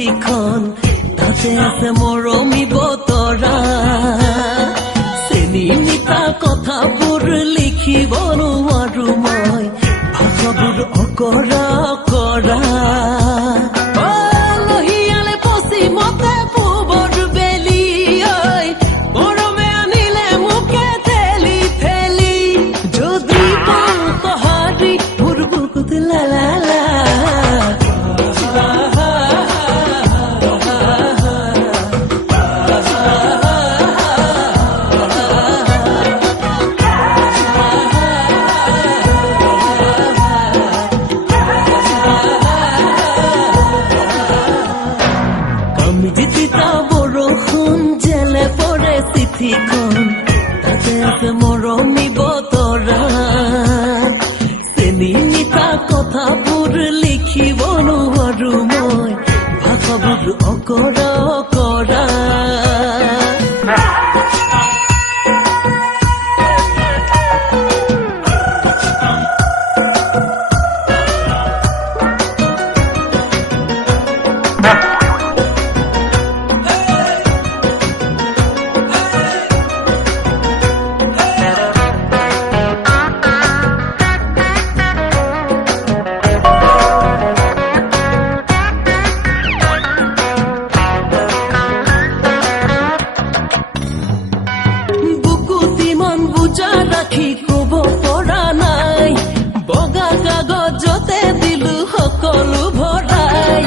চিঠিখন তাতে আছে মৰমী বতৰা চেনি মিঠা কথাবোৰ লিখিব নোৱাৰো মই ভাষাবোৰ অকৰা অকৰা লহিয়ালে পশ্চিমতে পূবৰ বেলি গৰমে আনিলে মোকে ঠেলি ঠেলি যদি পাহাৰী মোৰ বুকুত লালা বৰষুণ জেলে পৰে চিঠিখন তাতে আছে মৰমী বতৰা চেনি মিঠা কথাবোৰ লিখিব নোৱাৰো মই ভাষাবোৰ অকৰা অকৰা ৰাখি কব পৰা নাই বগা কাগজতে দিলো সকলো ভৰাই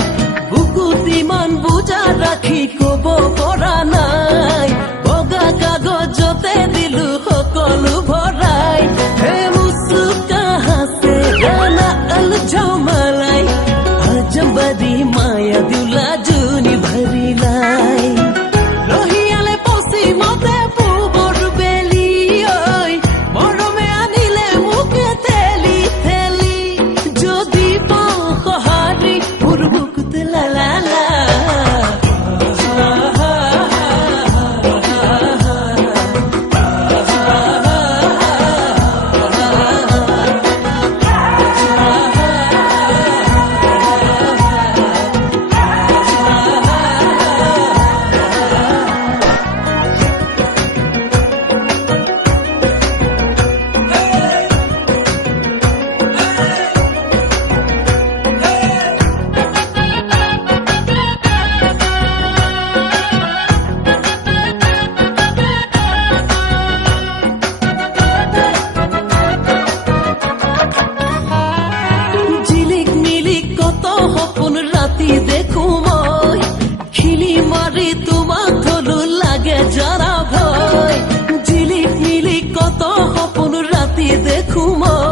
বুকুত ইমান বুজা ৰাখি কব পৰা নাই বগা কাগজতে দিলো সকলো ভৰাই হে মুস্কা হাসে গানা আল ঝমালাই আজম্বদি মায়া দিলা জুনি ভরিলাই লহিয়ালে পশ্চিমতে পূবৰ বেলি সপোন ৰাতি দেখো মই খিলি মাৰি তোমাক ধলো লাগে জৰা ভয় জিলিক মিলি কত সপোন ৰাতি দেখো মই